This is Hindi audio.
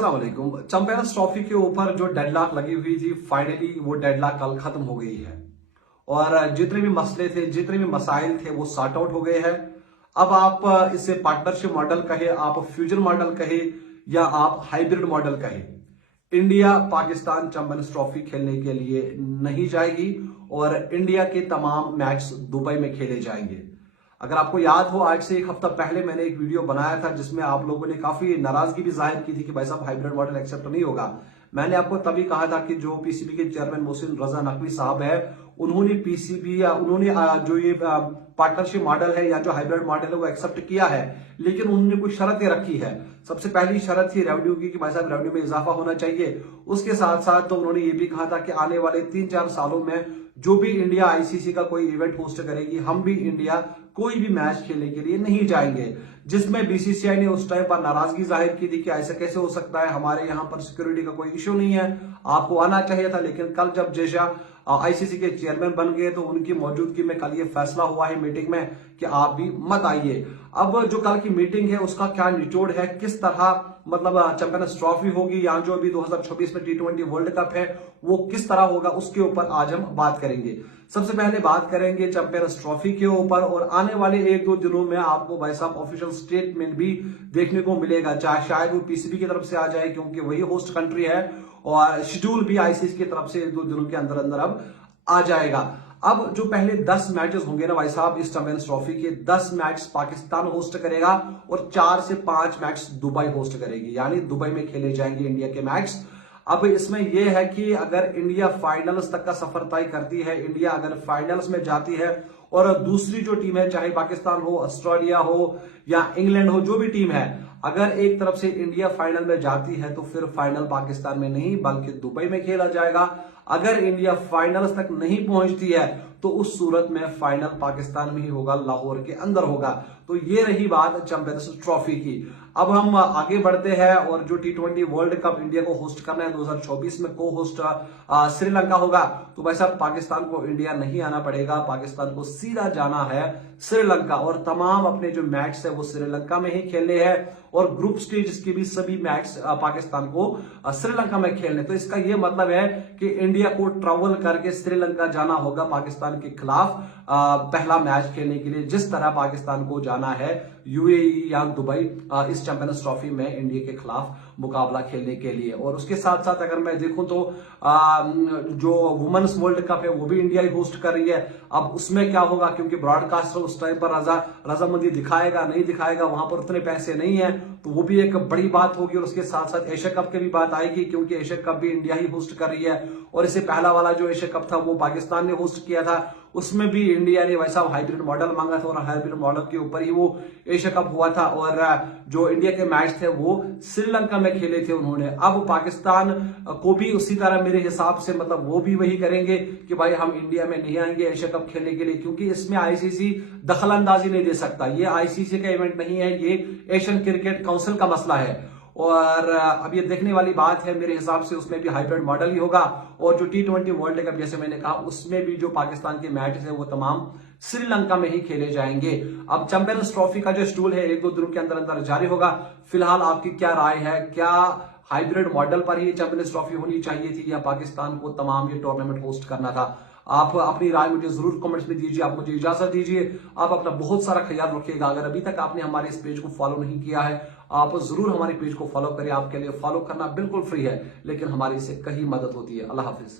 अस्सलाम वालेकुम। चैंपियंस ट्रॉफी के ऊपर जो डेडलॉक लगी हुई थी, फाइनली वो डेडलॉक कल खत्म हो गई है और जितने भी मसले थे, जितने भी मसाइल थे, वो सॉर्ट आउट हो गए हैं। अब आप इसे पार्टनरशिप मॉडल कहे, आप फ्यूजन मॉडल कहे या आप हाइब्रिड मॉडल कहे, इंडिया पाकिस्तान चैंपियंस ट्रॉफी खेलने के लिए नहीं जाएगी और इंडिया के तमाम मैच दुबई में खेले जाएंगे। अगर आपको याद हो, आज से एक हफ्ता पहले मैंने एक वीडियो बनाया था जिसमें आप लोगों ने काफी नाराजगी भी जाहिर की थी कि भाई साहब हाइब्रिड मॉडल एक्सेप्ट नहीं होगा। मैंने आपको तभी कहा था कि जो पीसीबी के चेयरमैन मोहसिन रजा नकवी साहब है, उन्होंने पीसीबी या उन्होंने जो ये पार्टनरशिप मॉडल है या जो हाइब्रिड मॉडल है वो एक्सेप्ट किया है, लेकिन उन्होंने कुछ शर्तें रखी है। सबसे पहली शर्त थी रेवेन्यू की कि भाई साहब रेवेन्यू में इजाफा होना चाहिए। उसके साथ साथ तो उन्होंने ये भी कहा था कि आने वाले 3-4 सालों में जो भी इंडिया आईसीसी का कोई इवेंट होस्ट करेगी, हम भी इंडिया कोई भी मैच खेलने के लिए नहीं जाएंगे। जिसमें बीसीसीआई ने उस टाइम पर नाराजगी जाहिर की थी कि ऐसा कैसे हो सकता है, हमारे यहाँ पर सिक्योरिटी का कोई इश्यू नहीं है, आपको आना चाहिए था। लेकिन कल जब जैसा आईसीसी के चेयरमैन बन गए तो उनकी मौजूदगी में कल ये फैसला हुआ है मीटिंग में कि आप भी मत आइए। अब जो कल की मीटिंग है उसका क्या निचोड़ है, किस तरह मतलब चैंपियंस ट्रॉफी होगी या जो अभी 2026 में T20 वर्ल्ड कप है वो किस तरह होगा, उसके ऊपर आज हम बात करेंगे। सबसे पहले बात करेंगे चैंपियंस ट्रॉफी के ऊपर और आने वाले 1-2 दिनों में आपको भाई साहब ऑफिशियल स्टेटमेंट भी देखने को मिलेगा, चाहे शायद वो पीसीबी की तरफ से आ जाए क्योंकि वही होस्ट कंट्री है और शेड्यूल भी आईसीसी की तरफ से 1-2 दिनों के अंदर अंदर अब आ जाएगा। अब जो पहले 10 मैचेस होंगे ना भाई साहब, इस चैंपियंस ट्रॉफी के 10 मैच पाकिस्तान होस्ट करेगा और 4 से 5 मैच दुबई होस्ट करेगी, यानी दुबई में खेले जाएंगे इंडिया के मैच। अब इसमें यह है कि अगर इंडिया फाइनल्स तक का सफर तय करती है, इंडिया अगर फाइनल्स में जाती है और दूसरी जो टीम है, चाहे पाकिस्तान हो, ऑस्ट्रेलिया हो या इंग्लैंड हो, जो भी टीम है, अगर एक तरफ से इंडिया फाइनल में जाती है तो फिर फाइनल पाकिस्तान में नहीं बल्कि दुबई में खेला जाएगा। अगर इंडिया फाइनल्स तक नहीं पहुंचती है तो उस सूरत में फाइनल पाकिस्तान में ही होगा, लाहौर के अंदर होगा। तो ये रही बात चैंपियंस ट्रॉफी की। अब हम आगे बढ़ते हैं और जो T20 वर्ल्ड कप इंडिया को होस्ट करना है 2024 में, को होस्ट श्रीलंका होगा। तो भाई साहब पाकिस्तान को इंडिया नहीं आना पड़ेगा, पाकिस्तान को सीधा जाना है श्रीलंका और तमाम अपने जो मैच है वो श्रीलंका में ही खेलने हैं और ग्रुप स्टेज के भी सभी मैच पाकिस्तान को श्रीलंका में खेलने। तो इसका यह मतलब है कि इंडिया को ट्रैवल करके श्रीलंका जाना होगा पाकिस्तान के खिलाफ पहला मैच खेलने के लिए, जिस तरह पाकिस्तान को जाना है यूएई या दुबई इस चैंपियंस ट्रॉफी में इंडिया के खिलाफ मुकाबला खेलने के लिए। और उसके साथ साथ अगर मैं देखूं तो जो वुमेन्स वर्ल्ड कप है वो भी इंडिया ही होस्ट कर रही है। अब उसमें क्या होगा, क्योंकि ब्रॉडकास्टर उस टाइम पर रजामंदी दिखाएगा नहीं दिखाएगा, वहां पर उतने पैसे नहीं है, तो वो भी एक बड़ी बात होगी। और उसके साथ साथ एशिया कप की भी बात आएगी क्योंकि एशिया कप भी इंडिया ही होस्ट कर रही है और इससे पहला वाला जो एशिया कप था वो पाकिस्तान ने होस्ट किया था, उसमें भी इंडिया ने वैसा हाइब्रिड मॉडल मांगा था और हाइब्रिड मॉडल के ऊपर ही वो एशिया कप हुआ था और जो इंडिया के मैच थे वो श्रीलंका में खेले थे उन्होंने। अब पाकिस्तान को भी उसी तरह मेरे हिसाब से मतलब वो भी वही करेंगे कि भाई हम इंडिया में नहीं आएंगे एशिया कप खेलने के लिए, क्योंकि इसमें आईसीसी दखल अंदाजी नहीं दे सकता। ये आईसीसी का इवेंट नहीं है, ये एशियन क्रिकेट काउंसिल का मसला है और अब ये देखने वाली बात है। मेरे हिसाब से उसमें भी हाइब्रिड मॉडल ही होगा और जो T20 वर्ल्ड कप जैसे मैंने कहा उसमें भी जो पाकिस्तान के मैच है वो तमाम श्रीलंका में ही खेले जाएंगे। अब चैंपियंस ट्रॉफी का जो शेड्यूल है 1-2 दिनों के अंदर अंदर जारी होगा। फिलहाल आपकी क्या राय है, क्या हाइब्रिड मॉडल पर ही चैंपियंस ट्रॉफी होनी चाहिए थी या पाकिस्तान को तमाम ये टूर्नामेंट होस्ट करना था? आप अपनी राय मुझे जरूर कमेंट्स में दीजिए। आप मुझे इजाजत दीजिए, आप अपना बहुत सारा ख्याल रखिएगा। अगर अभी तक आपने हमारे इस पेज को फॉलो नहीं किया है, आप जरूर हमारे पेज को फॉलो करें। आपके लिए फॉलो करना बिल्कुल फ्री है लेकिन हमारी इससे कहीं मदद होती है। अल्लाह हाफिज।